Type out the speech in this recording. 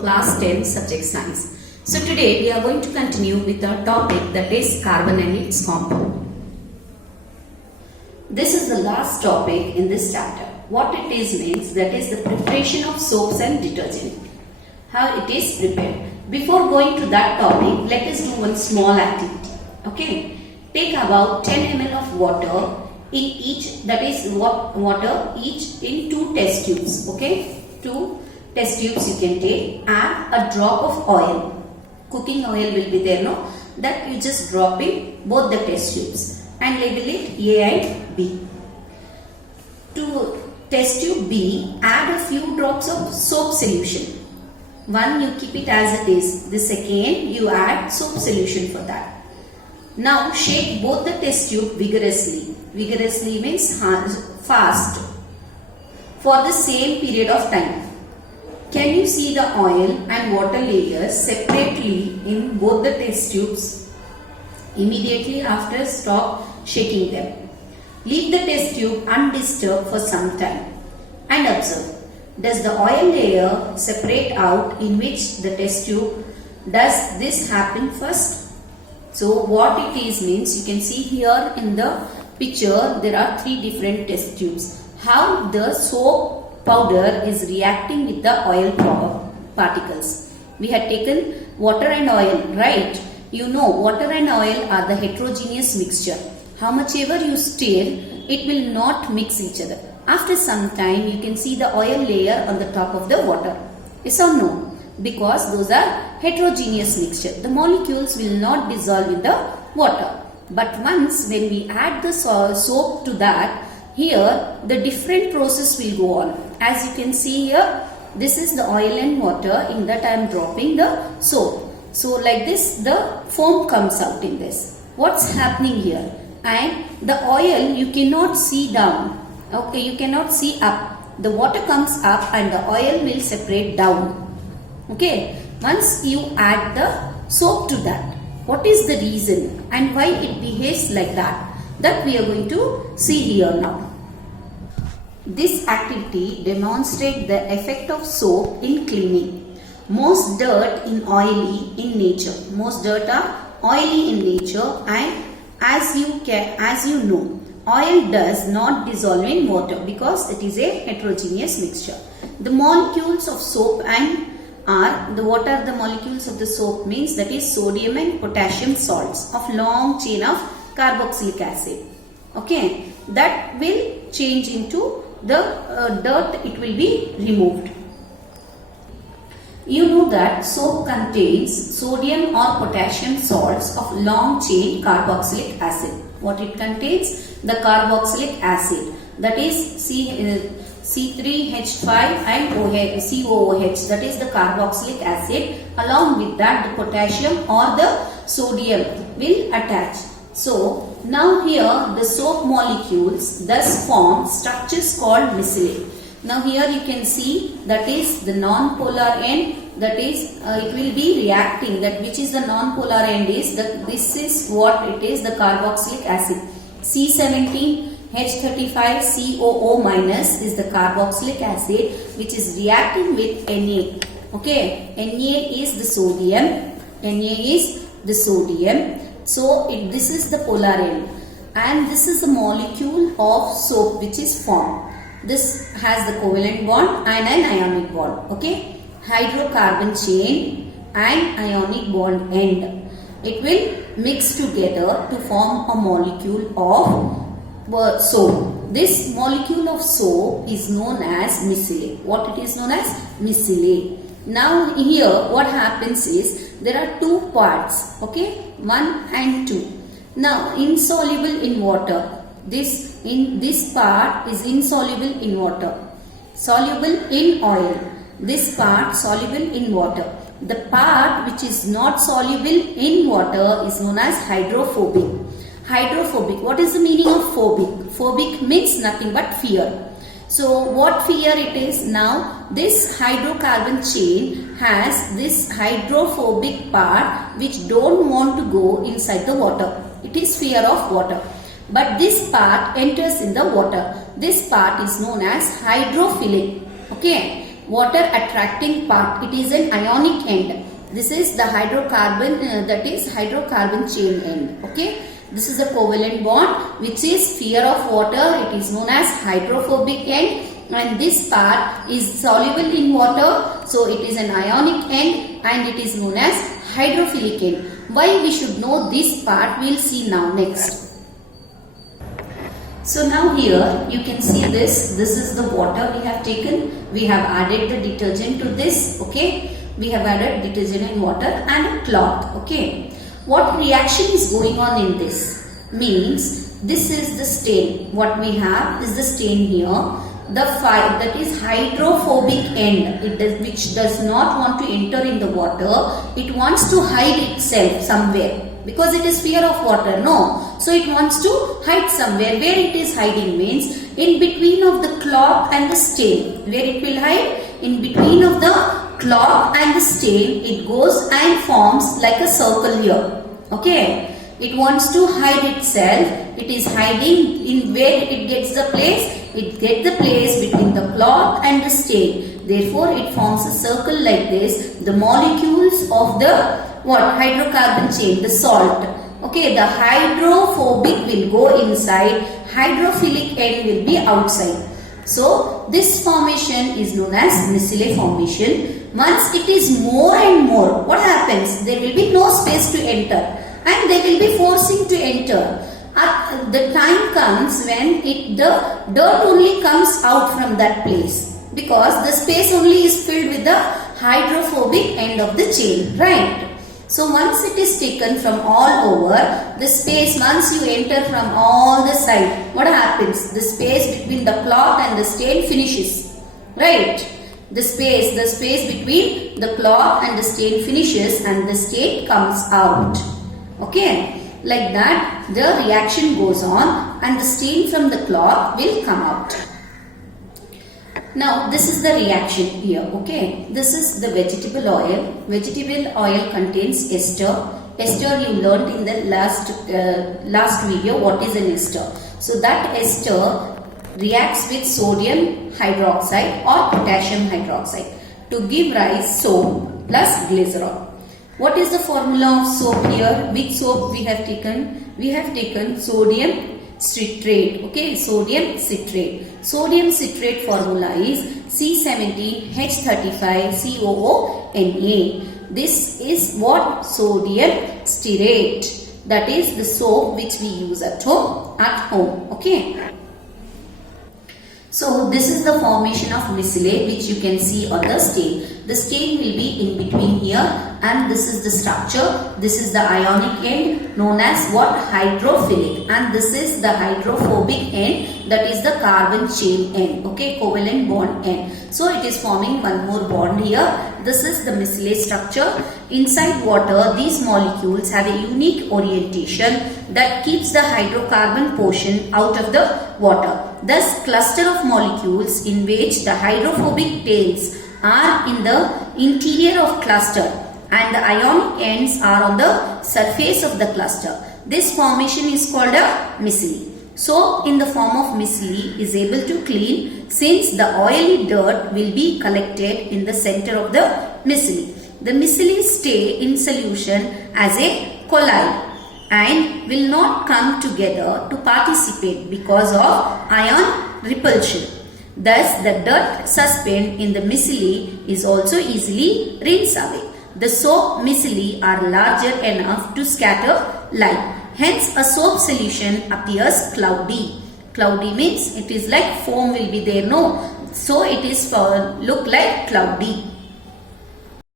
Class 10 Subject Science. So today we are going to continue with our topic, that is carbon and its compound. This is the last topic in this chapter. What it is means, that is the preparation of soaps and detergent. How it is prepared. Before going to that topic, let us do one small activity. Okay. Take about 10 ml of water in each, that is water each in 2 test tubes. Okay. 2 test tubes you can take, and a drop of oil. Cooking oil will be there, no? That you just drop in both the test tubes and label it A and B. To test tube B, add a few drops of soap solution. One you keep it as it is. The second you add soap solution for that. Now shake both the test tube vigorously. Vigorously means fast for the same period of time. Can you see the oil and water layers separately in both the test tubes? Immediately after, stop shaking them. Leave the test tube undisturbed for some time and observe. Does the oil layer separate out in which the test tube? Does this happen first? So what it is means, you can see here in the picture there are 3 different test tubes. How the soap powder is reacting with the oil particles. We had taken water and oil, right? You know water and oil are the heterogeneous mixture. How much ever you stir, it will not mix each other. After some time, you can see the oil layer on the top of the water. Yes or no? Because those are heterogeneous mixture. The molecules will not dissolve in the water. But once when we add the soap to that, here the different process will go on. As you can see here, this is the oil and water. In that I am dropping the soap. So like this, the foam comes out in this. What's happening here? And the oil you cannot see down. Okay, you cannot see up. The water comes up and the oil will separate down. Okay, once you add the soap to that, what is the reason and why it behaves like that? That we are going to see here now. This activity demonstrates the effect of soap in cleaning. Most dirt is oily in nature. Most dirt are oily in nature, and as you know, oil does not dissolve in water because it is a heterogeneous mixture. The molecules of soap what are the molecules of the soap means, that is sodium and potassium salts of long chain of carboxylic acid. Okay, that will change into the dirt, it will be removed. You know that soap contains sodium or potassium salts of long chain carboxylic acid. What it contains? The carboxylic acid, that is C3H5 and COOH, that is the carboxylic acid. Along with that, the potassium or the sodium will attach. So now here the soap molecules thus form structures called micelle. Now here you can see that is the non-polar end, that is it will be reacting, that which is the non-polar end is that this is what it is, the carboxylic acid. C17H35COO minus is the carboxylic acid which is reacting with Na. Okay, Na is the sodium. So this is the polar end, and this is the molecule of soap which is formed. This has the covalent bond and an ionic bond. Okay, hydrocarbon chain and ionic bond end. It will mix together to form a molecule of soap. This molecule of soap is known as micelle. What it is known as? Micelle. Now here what happens is there are 2 parts. Okay, 1 and 2. Now insoluble in water. This part is insoluble in water. Soluble in oil. This part soluble in water. The part which is not soluble in water is known as hydrophobic. Hydrophobic. What is the meaning of phobic? Phobic means nothing but fear. So what fear it is? Now this hydrocarbon chain has this hydrophobic part which don't want to go inside the water. It is fear of water. But this part enters in the water. This part is known as hydrophilic. Okay. water attracting part. It is an ionic end. This is the hydrocarbon, that is hydrocarbon chain end. Okay. This is a covalent bond which is fear of water. It is known as hydrophobic end. And this part is soluble in water, so it is an ionic end and it is known as hydrophilic end. Why we should know this part, we will see now next. So now here you can see this is the water we have taken. We have added the detergent to this, okay. We have added detergent and water and a cloth, okay. What reaction is going on in this? Means this is the stain. What we have is the stain here. The that is hydrophobic end, which does not want to enter in the water. It wants to hide itself somewhere because it is fear of water, no. So it wants to hide somewhere. Where it is hiding means in between of the cloth and the stain. Where it will hide? In between of the cloth and the stain, it goes and forms like a circle here, okay. It wants to hide itself. It is hiding in where it gets the place. It gets the place between the cloth and the stain. Therefore, it forms a circle like this. The molecules of the hydrocarbon chain, the salt. Okay, the hydrophobic will go inside. Hydrophilic end will be outside. So, this formation is known as micelle formation. Once it is more and more, what happens? There will be no space to enter. And they will be forcing to enter. The time comes when the dirt only comes out from that place, because the space only is filled with the hydrophobic end of the chain, right? So once it is taken from all over, the space, once you enter from all the side, what happens? The space between the cloth and the stain finishes, right? The space between the cloth and the stain finishes and the stain comes out. Okay, like that the reaction goes on and the stain from the cloth will come out. Now this is the reaction here, okay. This is the vegetable oil. Vegetable oil contains ester. Ester you learnt in the last video what is an ester. So that ester reacts with sodium hydroxide or potassium hydroxide to give rise soap plus glycerol. What is the formula of soap here? Which soap we have taken? We have taken sodium citrate. Okay, sodium citrate. Sodium citrate formula is C17H35COO Na. This is what? Sodium stearate. That is the soap which we use at home. Okay. So this is the formation of micelle which you can see on the stain. The stain will be in between here and this is the structure. This is the ionic end known as what? Hydrophilic, and this is the hydrophobic end, that is the carbon chain end. Okay, covalent bond end. So it is forming one more bond here. This is the micelle structure. Inside water, these molecules have a unique orientation that keeps the hydrocarbon portion out of the water. Thus, cluster of molecules in which the hydrophobic tails are in the interior of cluster and the ionic ends are on the surface of the cluster. This formation is called a micelle. So, in the form of micelle is able to clean, since the oily dirt will be collected in the center of the micelle. The micelle stay in solution as a colloid and will not come together to participate because of ion repulsion. Thus, the dirt suspended in the micelle is also easily rinsed away. The soap micelle are larger enough to scatter light. Hence, a soap solution appears cloudy. Cloudy means it is like foam will be there, no? So, it is look like cloudy.